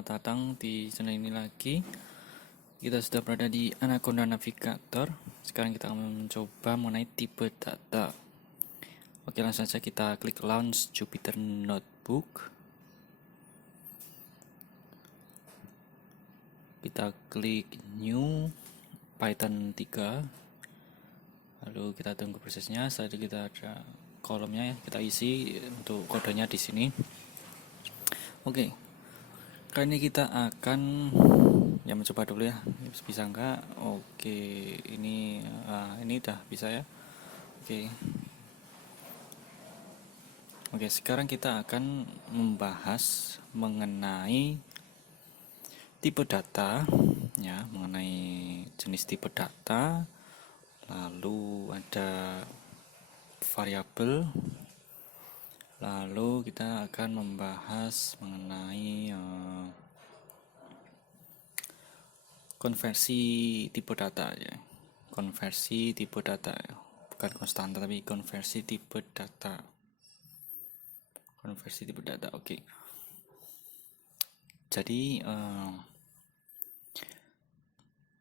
selamat datang di channel ini lagi. Kita sudah berada di Anaconda Navigator. Sekarang kita akan mencoba mengenai tipe data. Oke, langsung saja kita klik Launch Jupyter Notebook. Kita klik New Python 3. Lalu kita tunggu prosesnya. Setelah itu kita ada kolomnya ya, kita isi untuk kodenya di sini. Oke. Kali ini kita akan mencoba dulu ya, bisa enggak? Oke, ini udah bisa ya. Oke, sekarang kita akan membahas mengenai tipe data ya, mengenai jenis tipe data, lalu ada variabel, lalu kita akan membahas mengenai konversi tipe data ya. Konversi tipe data ya. Bukan konstanta tapi konversi tipe data. Konversi tipe data. Oke. Jadi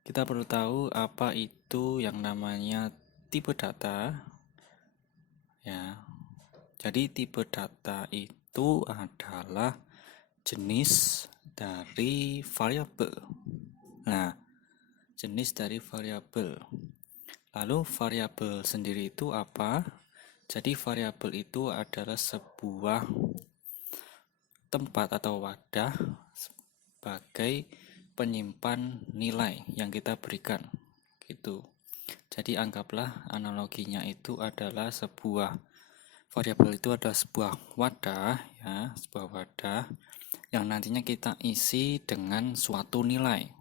kita perlu tahu apa itu yang namanya tipe data ya. Jadi tipe data itu adalah jenis dari variabel. Nah, jenis dari variabel. Lalu variabel sendiri itu apa? Jadi variabel itu adalah sebuah tempat atau wadah sebagai penyimpan nilai yang kita berikan. Gitu. Jadi anggaplah analoginya itu adalah sebuah variabel itu adalah sebuah wadah ya, sebuah wadah yang nantinya kita isi dengan suatu nilai.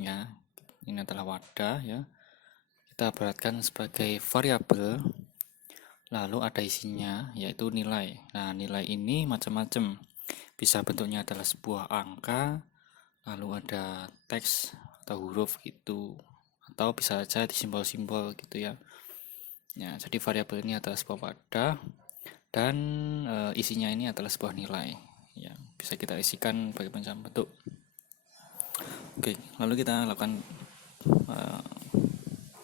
Ya, ini adalah wadah ya. Kita beratkan sebagai variabel, lalu ada isinya yaitu nilai. Nah, nilai ini macam-macam. Bisa bentuknya adalah sebuah angka, lalu ada teks atau huruf gitu, atau bisa saja di simbol-simbol gitu ya. Ya, jadi variabel ini adalah sebuah wadah dan isinya ini adalah sebuah nilai. Ya, bisa kita isikan berbagai macam bentuk. Oke, lalu kita lakukan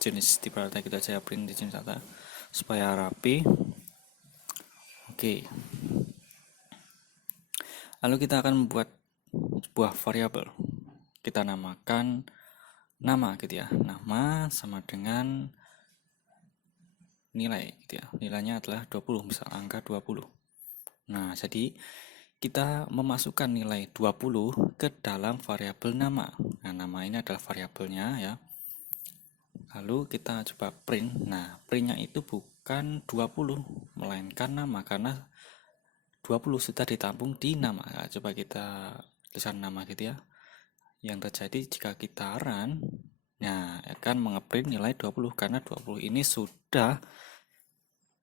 jenis tipe data, kita saya print di jenis data supaya rapi. Oke, lalu kita akan membuat sebuah variabel, kita namakan nama gitu ya. Nama sama dengan nilai gitu ya, nilainya adalah 20, misal angka 20. Nah, jadi kita memasukkan nilai 20 ke dalam variabel nama. Nah, nama ini adalah variabelnya ya. Lalu kita coba print. Nah, printnya itu bukan 20, melainkan nama, karena 20 sudah ditampung di nama. Nah, coba kita tuliskan nama gitu ya. Yang terjadi jika kita run, nah akan mengeprint nilai 20, karena 20 ini sudah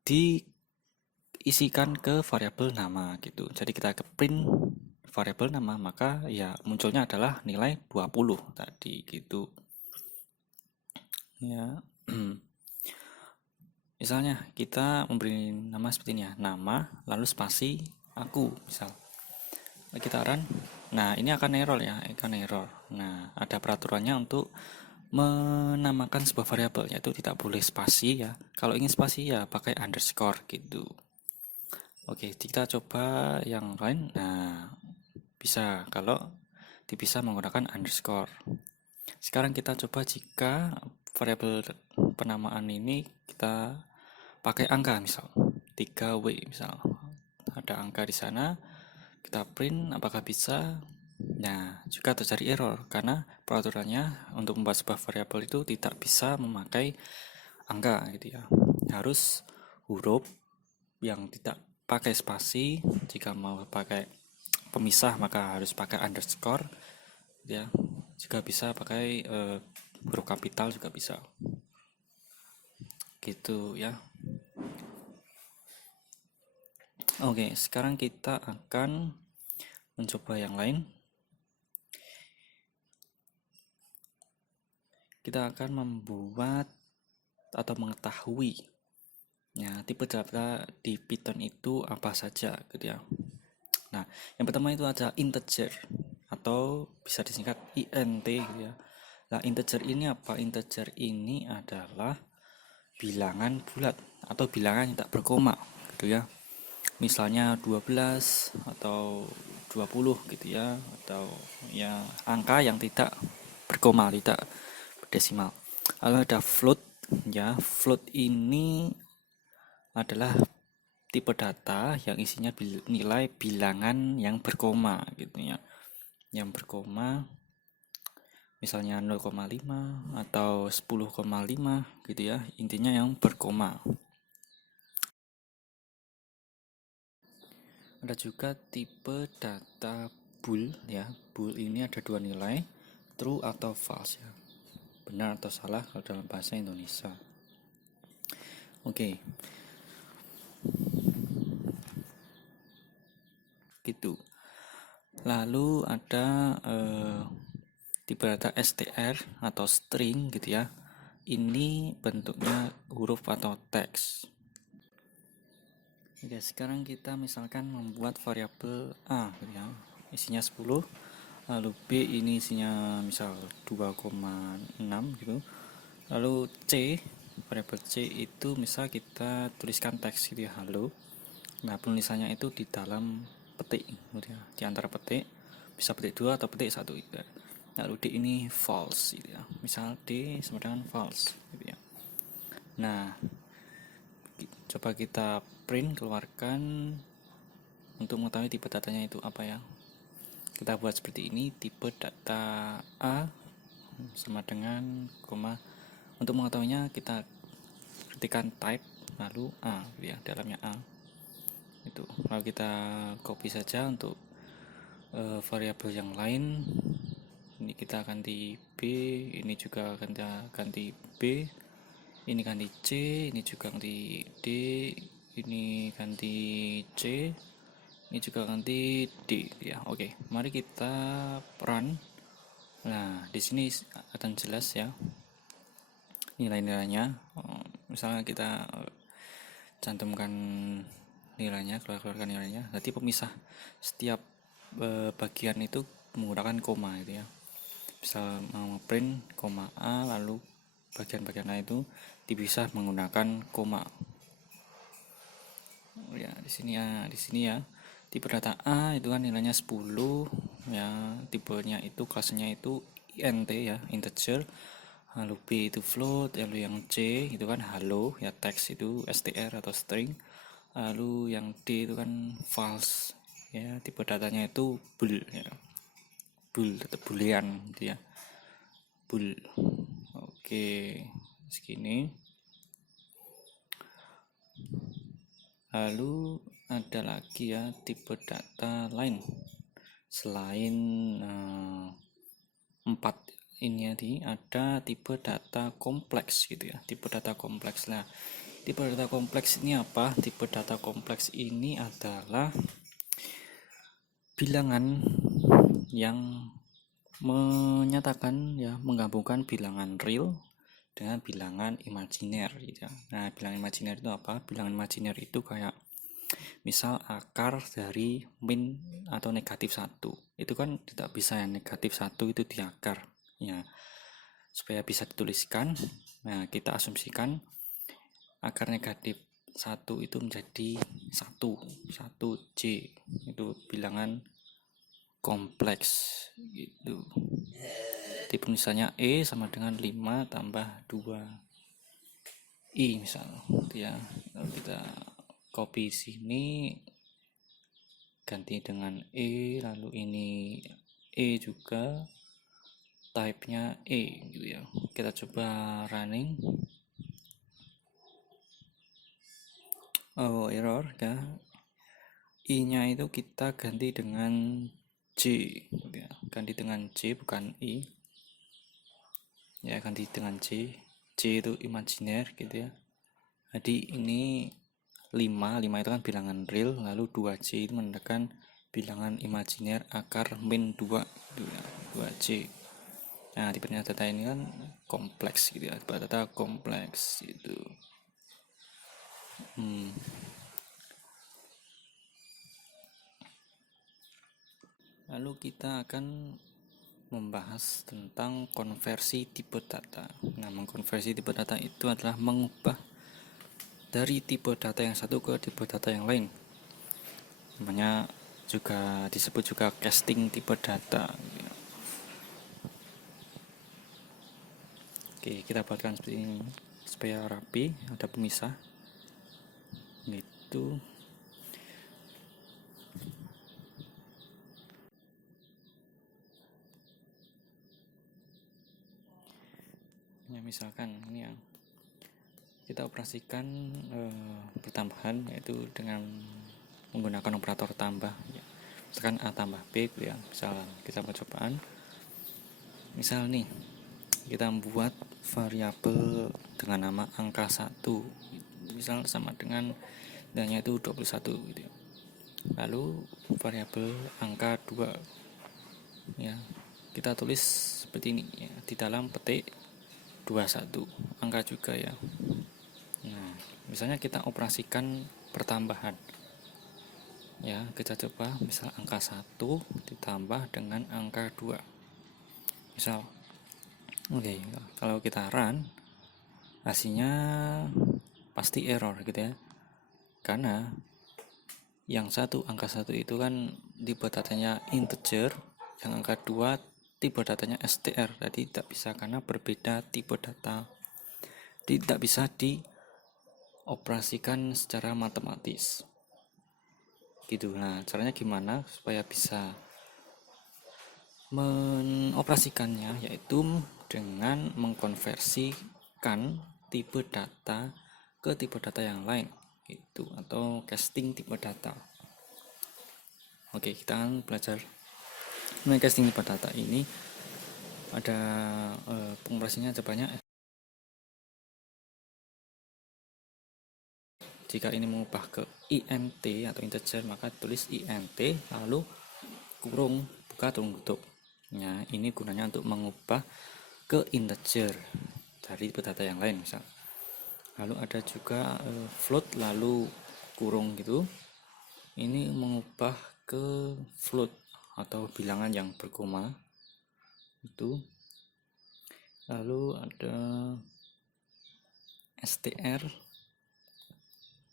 diisikan ke variabel nama gitu. Jadi kita ke print variabel nama, maka ya munculnya adalah nilai 20 tadi gitu. Ya. Misalnya kita memberi nama seperti ini ya, nama lalu spasi aku misal. Kita run. Nah, ini akan error ya, akan error. Nah, ada peraturannya untuk menamakan sebuah variabel, yaitu tidak boleh spasi ya. Kalau ingin spasi ya pakai underscore gitu. Oke, kita coba yang lain. Nah, bisa kalau bisa menggunakan underscore. Sekarang kita coba jika variabel penamaan ini kita pakai angka, misal 3W misal. Ada angka di sana, kita print apakah bisa. Nah, juga terjadi error karena peraturannya untuk membuat sebuah variabel itu tidak bisa memakai angka gitu ya. Harus huruf yang tidak pakai spasi. Jika mau pakai pemisah maka harus pakai underscore ya. Juga bisa pakai huruf kapital juga bisa. Gitu ya. Oke, sekarang kita akan mencoba yang lain. Kita akan membuat atau mengetahui ya tipe data di Python itu apa saja gitu ya. Nah, yang pertama itu ada integer atau bisa disingkat int gitu ya. Nah, integer ini apa? Integer ini adalah bilangan bulat atau bilangan yang tak berkoma gitu ya. Misalnya 12 atau 20 gitu ya, atau ya angka yang tidak berkoma, tidak berdesimal. Lalu ada float ya. Float ini adalah tipe data yang isinya nilai bilangan yang berkoma gitu ya. Yang berkoma misalnya 0,5 atau 10,5 gitu ya. Intinya yang berkoma. Ada juga tipe data bool ya. Bool ini ada dua nilai, true atau false ya. Benar atau salah kalau dalam bahasa Indonesia. Oke. Gitu. Lalu ada tipe data str atau string gitu ya. Ini bentuknya huruf atau teks. Oke, sekarang kita misalkan membuat variabel A gitu ya. Isinya 10, lalu B ini isinya misal 2,6 gitu. Lalu C, variabel C itu misal kita tuliskan teks gitu ya, halo. Nah, penulisannya itu di dalam petik gitu ya, di antara petik, bisa petik 2 atau petik 1 gitu ya. Lalu D ini false gitu ya. Misal D sama dengan false gitu ya. Nah, coba kita print, keluarkan untuk mengetahui tipe datanya itu apa ya. Kita buat seperti ini, tipe data A sama dengan koma. Untuk mengetahuinya kita ketikkan type lalu A gitu ya, dalamnya A itu. Lalu kita copy saja untuk variabel yang lain. Ini kita ganti B, ini juga ganti B, ini ganti C, ini juga ganti D, ini ganti C, ini juga ganti D ya. Oke, mari kita run. Nah, di sini akan jelas ya nilai-nilainya. Misalnya kita cantumkan nilainya, keluarkan nilainya. Nanti pemisah setiap bagian itu menggunakan koma gitu ya. Bisa mau print koma A, lalu bagian-bagian lain itu dipisah menggunakan koma. Ya, di sini ya. Tipe data A itu kan nilainya 10 ya, tipenya itu kelasnya itu int ya, integer. Lalu B itu float, lalu yang C itu kan hello ya, teks itu str atau string. Lalu yang D itu kan false ya, tipe datanya itu bool ya. Bool atau boolean gitu ya. Bool. Oke, segini. Lalu ada lagi ya tipe data lain selain 4 ini ada tipe data kompleks gitu ya. Tipe data kompleks lah. Tipe data kompleks ini apa? Tipe data kompleks ini adalah bilangan yang menyatakan ya, menggabungkan bilangan real dengan bilangan imajiner gitu ya. Nah, bilangan imajiner itu apa? Bilangan imajiner itu kayak misal akar dari min atau negatif 1. Itu kan tidak bisa ya, negatif 1 itu di akar. Ya, supaya bisa dituliskan, nah kita asumsikan akar negatif 1 itu menjadi 1 J. Itu bilangan kompleks gitu. Tipe misalnya E sama dengan 5 tambah 2 I misal gitu ya. Lalu kita copy sini, ganti dengan E, lalu ini E juga, type-nya E gitu ya. Kita coba running. Oh, error ya. I-nya itu kita ganti dengan J gitu ya. Ganti dengan J bukan I. Ya, ganti dengan C. C itu imajiner gitu ya. Jadi ini 5 itu kan bilangan real, lalu 2C itu menandakan bilangan imajiner akar min 2 gitu ya, 2C. Nah, tipe data ini kan kompleks gitu ya, tipe data kompleks itu. Lalu kita akan membahas tentang konversi tipe data. Nah, mengkonversi tipe data itu adalah mengubah dari tipe data yang satu ke tipe data yang lain. Namanya juga disebut juga casting tipe data. Oke, kita buatkan seperti ini supaya rapi, ada pemisah. Gitu. Ya, misalkan ini yang kita operasikan pertambahan, yaitu dengan menggunakan operator tambah ya. Misalkan A tambah B ya. Misal kita percobaan, misal nih kita membuat variabel dengan nama angka 1, misal sama dengan nilainya itu 21 gitu ya. Lalu variabel angka 2 ya, kita tulis seperti ini ya, di dalam petik 21 angka juga ya. Nah, misalnya kita operasikan pertambahan ya, kita coba misal angka 1 ditambah dengan angka 2 misal. Oke, kalau kita run hasilnya pasti error gitu ya, karena yang angka 1 itu kan tipe datanya integer, yang angka 2 tipe datanya str, jadi tidak bisa karena berbeda tipe data, tidak bisa dioperasikan secara matematis gitu. Nah, caranya gimana supaya bisa mengoperasikannya, yaitu dengan mengkonversikan tipe data ke tipe data yang lain itu, atau casting tipe data. Oke, kita akan belajar mengenai casting tipe data ini. Ada pengoperasinya banyak. Jika ini mengubah ke int atau integer, maka tulis int lalu kurung buka tutup. Ya, ini gunanya untuk mengubah ke integer dari tipe data yang lain misal. Lalu ada juga float lalu kurung gitu. Ini mengubah ke float atau bilangan yang berkoma itu. Lalu ada str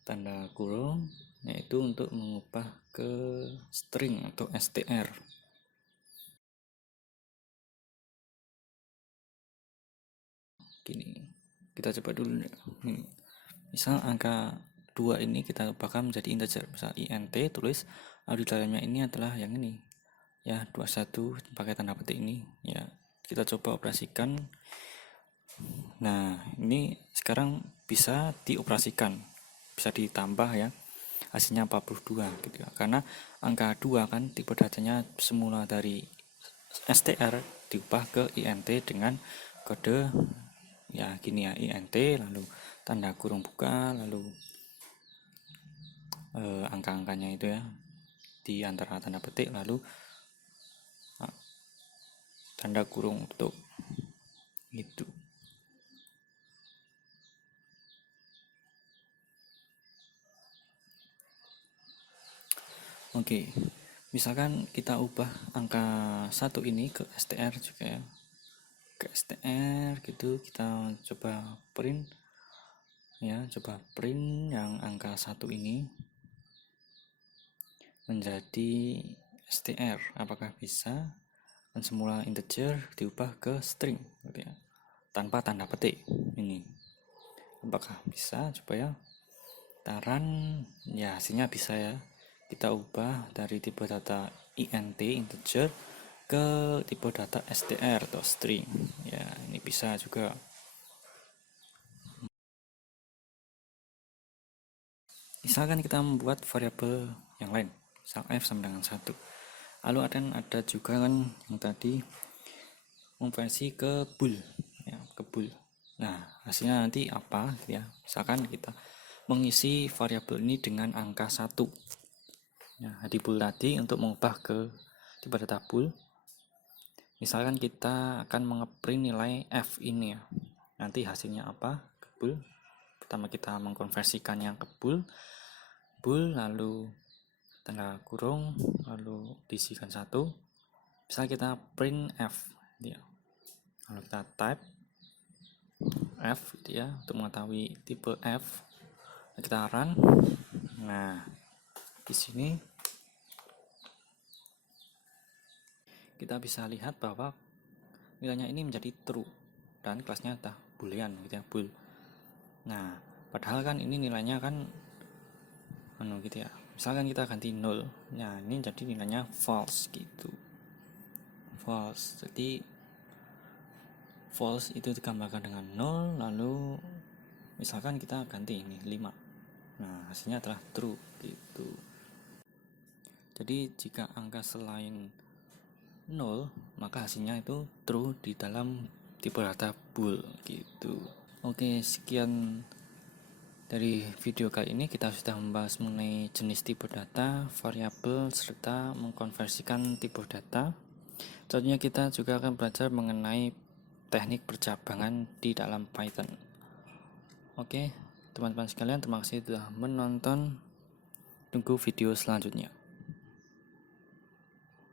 tanda kurung, yaitu untuk mengubah ke string atau str. Gini, kita coba dulu nih. Misal angka 2 ini kita ubahkan menjadi integer, misal int, tulis lalu di dalamnya ini adalah yang ini ya, 21 pakai tanda petik ini ya. Kita coba operasikan. Nah, ini sekarang bisa dioperasikan, bisa ditambah ya, hasilnya 42 gitu ya, karena angka 2 kan tipe datanya semula dari str diubah ke int dengan kode ya gini ya, int lalu tanda kurung buka lalu angka-angkanya itu ya di antara tanda petik lalu tanda kurung tutup gitu. Oke, misalkan kita ubah angka 1 ini ke str juga ya, ke str gitu. Kita coba print ya, coba print yang angka 1 ini menjadi str, apakah bisa? Dan semula integer diubah ke string gitu ya, tanpa tanda petik ini, apakah bisa? Coba ya, taran ya, hasilnya bisa ya. Kita ubah dari tipe data int integer ke tipe data str atau string ya, ini bisa juga. Misalkan kita membuat variabel yang lain, misal f sama dengan 1, lalu ada juga kan yang tadi konversi ke bool ya, ke bool. Nah, hasilnya nanti apa ya, misalkan kita mengisi variabel ini dengan angka 1 ya, di bool tadi untuk mengubah ke tipe data bool. Misalkan kita akan mengeprint nilai f ini ya, nanti hasilnya apa ke bool. Pertama kita mengkonversikannya ke bool lalu tanda kurung lalu diisikan 1, Misal kita print F gitu ya. Lalu kita type F gitu ya untuk mengetahui tipe F. Kita run. Nah, di sini kita bisa lihat bahwa nilainya ini menjadi true dan kelasnya adalah boolean gitu ya, bool. Nah, padahal kan ini nilainya kan gitu ya. Misalkan kita ganti 0. Nah, ini jadi nilainya false gitu. False. Jadi false itu digambarkan dengan 0, lalu misalkan kita ganti ini 5. Nah, hasilnya adalah true gitu. Jadi jika angka selain 0, maka hasilnya itu true di dalam tipe data bool gitu. Oke, sekian dari video kali ini. Kita sudah membahas mengenai jenis tipe data, variabel, serta mengkonversikan tipe data. Selanjutnya kita juga akan belajar mengenai teknik percabangan di dalam Python. Oke, teman-teman sekalian, terima kasih sudah menonton. Tunggu video selanjutnya.